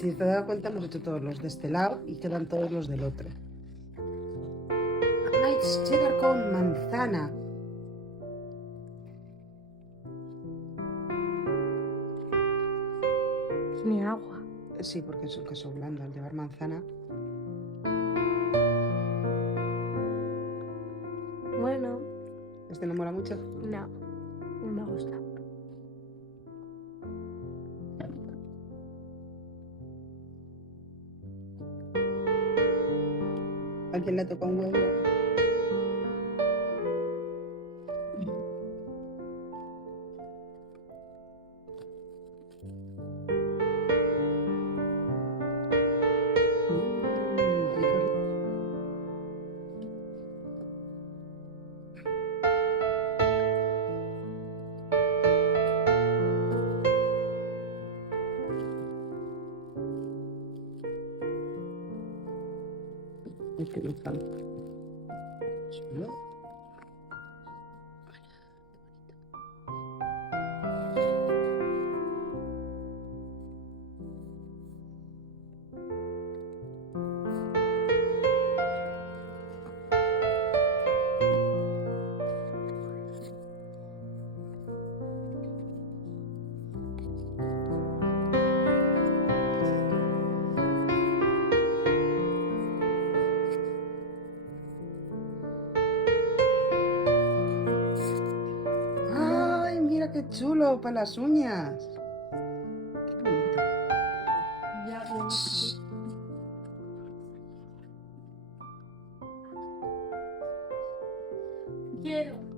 Si te has dado cuenta, hemos hecho todos los de este lado y quedan todos los del otro. ¡Ay, es cheddar con manzana! Tiene agua. Sí, porque es un queso blando al llevar manzana. Bueno, ¿Este no mola mucho? no, no me gusta. ¿A quién le toca un huevo? Rico. Es que no está. Chulo. ¡Ay, mira qué chulo para las uñas! ¡Qué bonito! Ya, Shh. quiero.